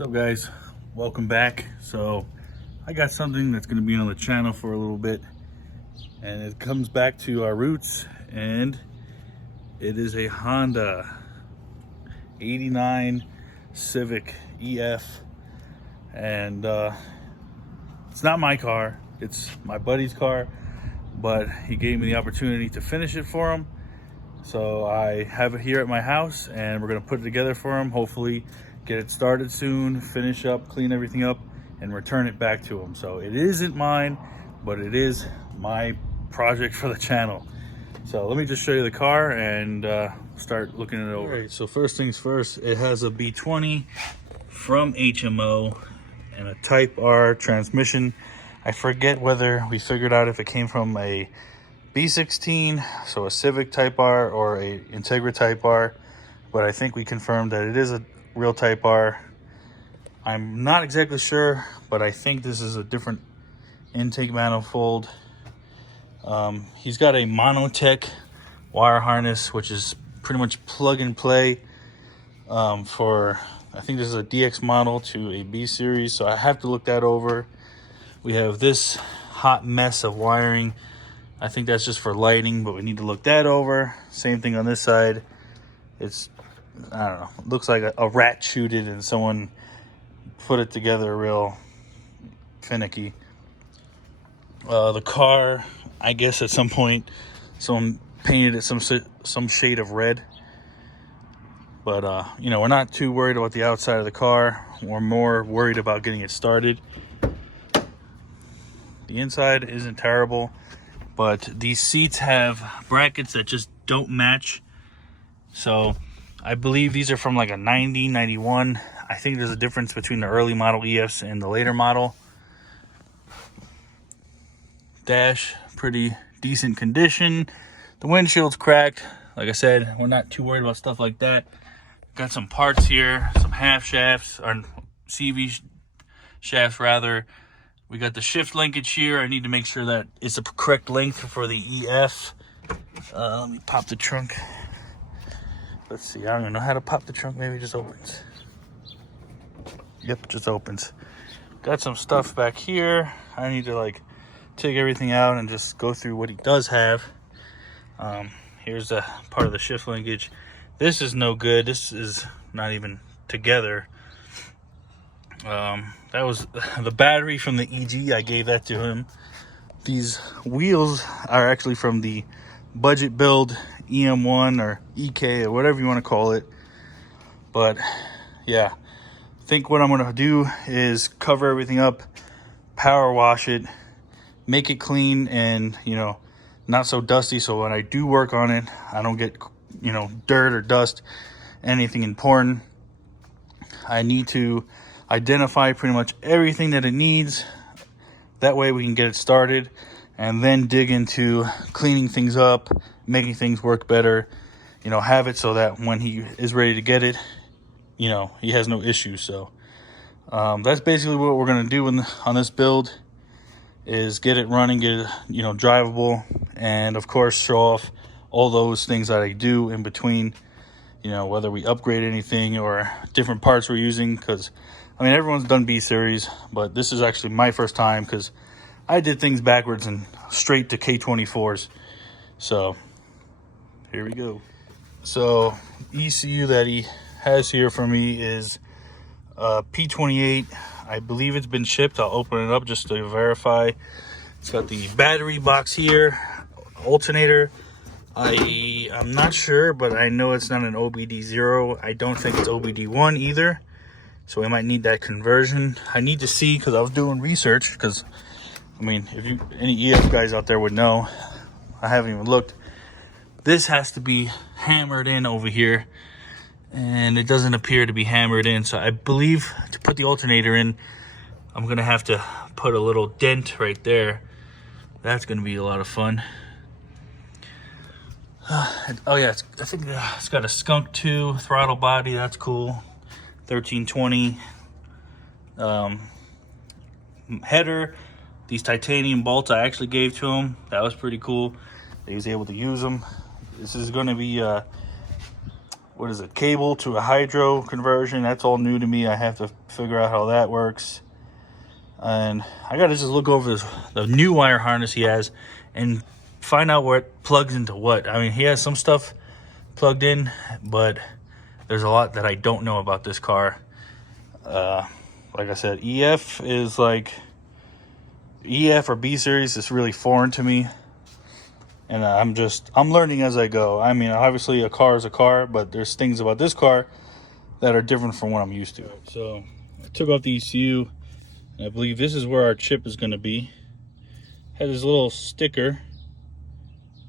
What's up, guys? Welcome back. So I got something that's going to be on the channel for a little bit, and it comes back to our roots, and it is a Honda 89 Civic EF. And it's not my car, it's my buddy's car, but he gave me the opportunity to finish it for him. So I have it here at my house, and we're going to put it together for him. Hopefully get it started soon, finish up, clean everything up, and return it back to him. So it isn't mine, but it is my project for the channel. So let me just show you the car and start looking it over. All right, so first things first, it has a B20 from HMO and a Type R transmission. I forget whether we figured out if it came from a B16, so a Civic Type R, or a Integra Type R, but I think we confirmed that it is a real Type R. I'm not exactly sure, but I think this is a different intake manifold. He's got a Monotech wire harness, which is pretty much plug and play for, I think this is a DX model to a B series, so I have to look that over. We have this hot mess of wiring. I think that's just for lighting, but we need to look that over. Same thing on this side. It's, I don't know, it looks like a rat chewed it and someone put it together real finicky. The car, I guess at some point someone painted it some shade of red. But you know, we're not too worried about the outside of the car. We're more worried about getting it started. The inside isn't terrible, but these seats have brackets that just don't match. So I believe these are from like a 90, 91. I think there's a difference between the early model EFs and the later model. Dash, pretty decent condition. The windshield's cracked. Like I said, we're not too worried about stuff like that. Got some parts here, some half shafts, or CV shafts rather. We got the shift linkage here. I need to make sure that it's the correct length for the EF. Let me pop the trunk. Let's see, I don't even know how to pop the trunk. Maybe it just opens. Yep, just opens. Got some stuff back here. I need to like take everything out and just go through what he does have. Here's a part of the shift linkage. This is no good. This is not even together. That was the battery from the EG. I gave that to him. These wheels are actually from the budget build EM1 or EK or whatever you want to call it. But yeah, I think what I'm going to do is cover everything up, power wash it, make it clean and, you know, not so dusty, so when I do work on it, I don't get, you know, dirt or dust, anything important. I need to identify pretty much everything that it needs. That way we can get it started and then dig into cleaning things up, making things work better, you know, have it so that when he is ready to get it, you know, he has no issues. So that's basically what we're going to do on this build, is get it running, get it, you know, drivable, and of course show off all those things that I do in between, you know, whether we upgrade anything or different parts we're using. Because I mean, everyone's done B series, but this is actually my first time because I did things backwards and straight to K24s. So here we go. So ECU that he has here for me is P.28. I believe it's been shipped. I'll open it up just to verify. It's got the battery box here, alternator. I'm not sure, but I know it's not an OBD0. I don't think it's OBD1 either. So we might need that conversion. I need to see, because I was doing research, because I mean, if you any EF guys out there would know, I haven't even looked. This has to be hammered in over here, and it doesn't appear to be hammered in. So I believe to put the alternator in, I'm gonna have to put a little dent right there. That's gonna be a lot of fun. Oh yeah, I think it's got a Skunk 2 throttle body. That's cool. 1320 header. These titanium bolts I actually gave to him. That was pretty cool. He was able to use them. This is going to be what what is it, cable to a hydro conversion. That's all new to me. I have to figure out how that works. And I gotta just look over the new wire harness he has and find out what plugs into what. I mean, he has some stuff plugged in, but there's a lot that I don't know about this car. Like I said, EF is like EF or B series is really foreign to me, and I'm learning as I go. I mean, obviously a car is a car, but there's things about this car that are different from what I'm used to. So I took off the ECU, and I believe this is where our chip is going to be. Had this little sticker.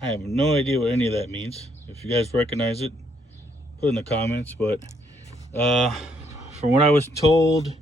I have no idea what any of that means. If you guys recognize it, put it in the comments. But from what I was told,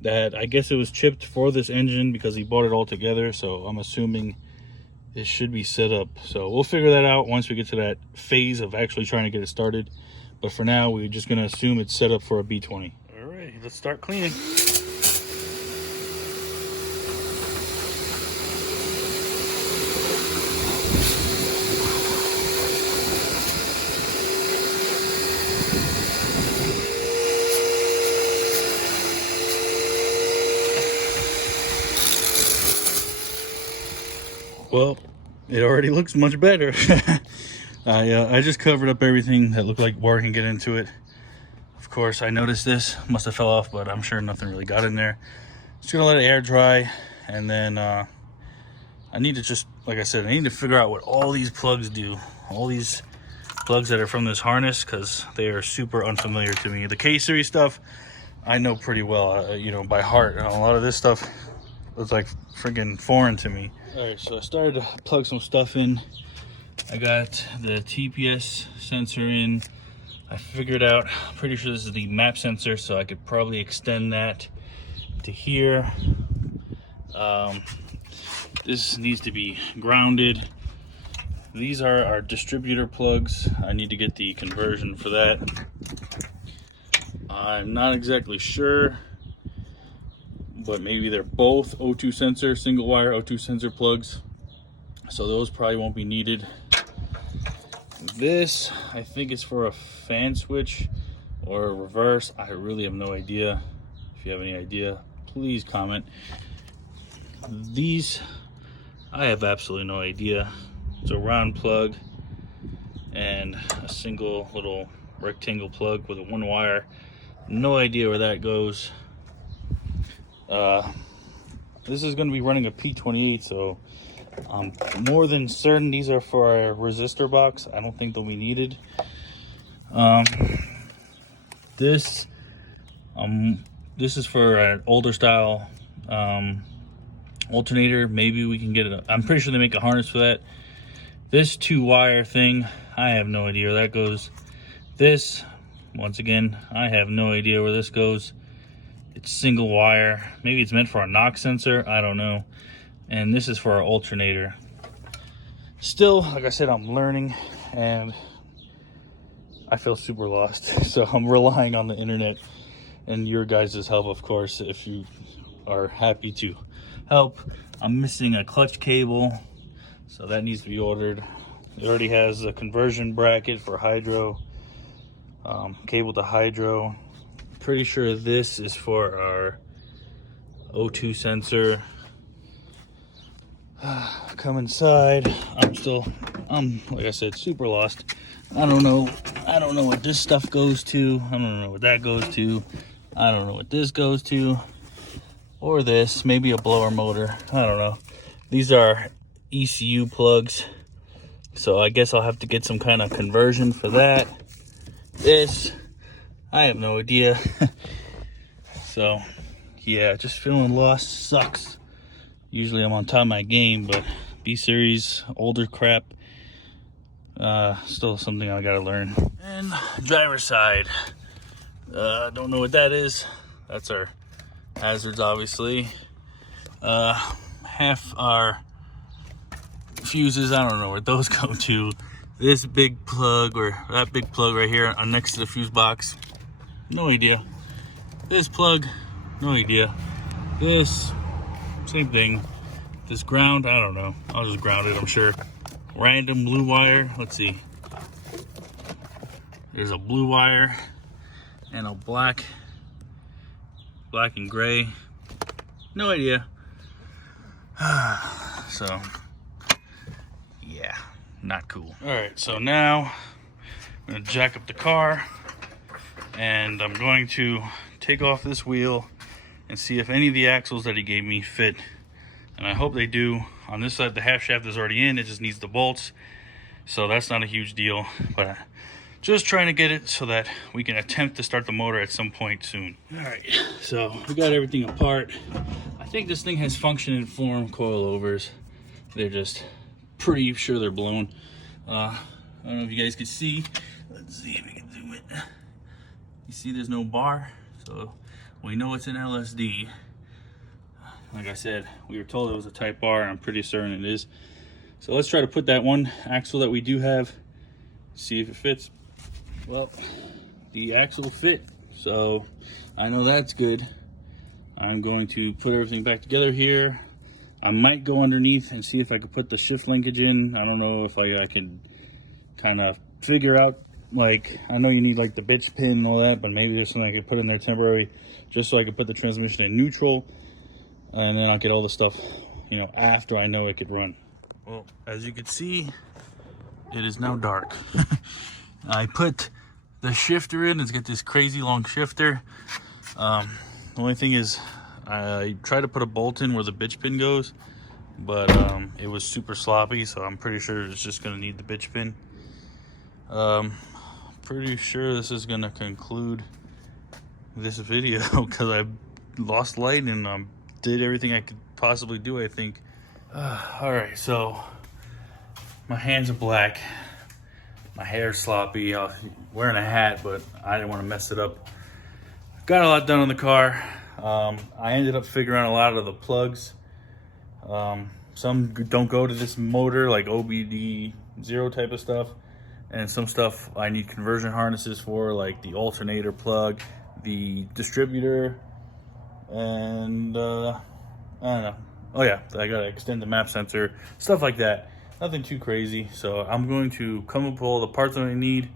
that I guess it was chipped for this engine because he bought it all together. So I'm assuming it should be set up. So we'll figure that out once we get to that phase of actually trying to get it started. But for now, we're just going to assume it's set up for a B20. All right, let's start cleaning. Well, it already looks much better. I just covered up everything that looked like water can get into it. Of course, I noticed this. Must have fell off, but I'm sure nothing really got in there. Just gonna let it air dry, and then I need to just, like I said, I need to figure out what all these plugs do. All these plugs that are from this harness, because they are super unfamiliar to me. The K-Series stuff, I know pretty well, you know, by heart. And a lot of this stuff was like freaking foreign to me. All right, so I started to plug some stuff in. I got the TPS sensor in. I figured out, pretty sure this is the map sensor, so I could probably extend that to here. This needs to be grounded. These are our distributor plugs. I need to get the conversion for that. I'm not exactly sure, but maybe they're both O2 sensor, single wire O2 sensor plugs. So those probably won't be needed. This, I think it's for a fan switch or a reverse. I really have no idea. If you have any idea, please comment. These, I have absolutely no idea. It's a round plug and a single little rectangle plug with a one wire. No idea where that goes. This is going to be running a P.28, so I'm more than certain these are for a resistor box. I don't think they'll be needed. This is for an older style alternator. Maybe we can get it. I'm pretty sure they make a harness for that. This 2-wire thing, I have no idea where that goes. This, once again, I have no idea where this goes. It's single wire. Maybe it's meant for a knock sensor. I don't know. And this is for our alternator. Still, like I said, I'm learning and I feel super lost. So I'm relying on the internet and your guys' help, of course, if you are happy to help. I'm missing a clutch cable, so that needs to be ordered. It already has a conversion bracket for hydro, cable to hydro. Pretty sure this is for our O2 sensor. Come inside. I'm like I said, super lost. I don't know what this stuff goes to. I don't know what that goes to. I don't know what this goes to. Or this, maybe a blower motor. I don't know. These are ECU plugs. So I guess I'll have to get some kind of conversion for that. This, I have no idea. So yeah, just feeling lost sucks. Usually I'm on top of my game, but B-Series, older crap, still something I gotta learn. And driver's side, don't know what that is. That's our hazards, obviously. Half our fuses, I don't know where those go to. This big plug or that big plug right here next to the fuse box, no idea. This plug, no idea. This, same thing. This ground, I don't know. I'll just ground it, I'm sure. Random blue wire, let's see. There's a blue wire and a black and gray. No idea. So, yeah, not cool. All right, so now I'm gonna jack up the car and I'm going to take off this wheel and see if any of the axles that he gave me fit. And I hope they do. On this side, the half shaft is already in. It just needs the bolts. So that's not a huge deal. But just trying to get it so that we can attempt to start the motor at some point soon. All right, so we got everything apart. I think this thing has function and form coilovers. They're just pretty sure they're blown. I don't know if you guys can see. Let's see if we can zoom it. You see there's no bar, so we know it's an LSD. Like I said, we were told it was a Type R, and I'm pretty certain it is. So let's try to put that one axle that we do have, see if it fits. Well, the axle fit, so I know that's good. I'm going to put everything back together here. I might go underneath and see if I could put the shift linkage in. I don't know if I can kind of figure out, like, I know you need like the bitch pin and all that, but maybe there's something I could put in there temporary just so I could put the transmission in neutral, and then I'll get all the stuff, you know, after I know it could run. Well, as you can see, it is now dark. I put the shifter in. It's got this crazy long shifter. The only thing is, I tried to put a bolt in where the bitch pin goes, but it was super sloppy, so I'm pretty sure it's just gonna need the bitch pin. Pretty sure this is gonna conclude this video because I lost light and did everything I could possibly do, I think. All right, so my hands are black, my hair's sloppy. I'm wearing a hat, but I didn't want to mess it up. Got a lot done on the car. I ended up figuring out a lot of the plugs. Some don't go to this motor, like OBD0 type of stuff, and some stuff I need conversion harnesses for, like the alternator plug, the distributor, and I don't know. Oh yeah, I gotta extend the map sensor, stuff like that. Nothing too crazy. So I'm going to come up with all the parts that I need,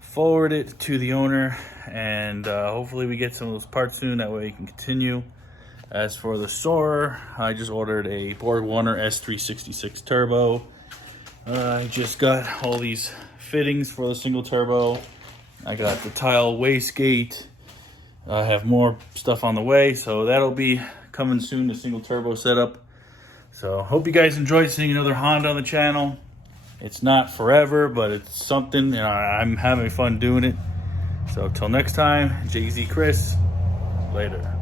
forward it to the owner, and hopefully we get some of those parts soon. That way we can continue. As for the Soarer, I just ordered a BorgWarner S366 turbo. I just got all these fittings for the single turbo. I got the tile wastegate. I have more stuff on the way, so that'll be coming soon, the single turbo setup. So hope you guys enjoyed seeing another Honda on the channel. It's not forever, but it's something, and I'm having fun doing it. So till next time, Jay-Z Chris, later.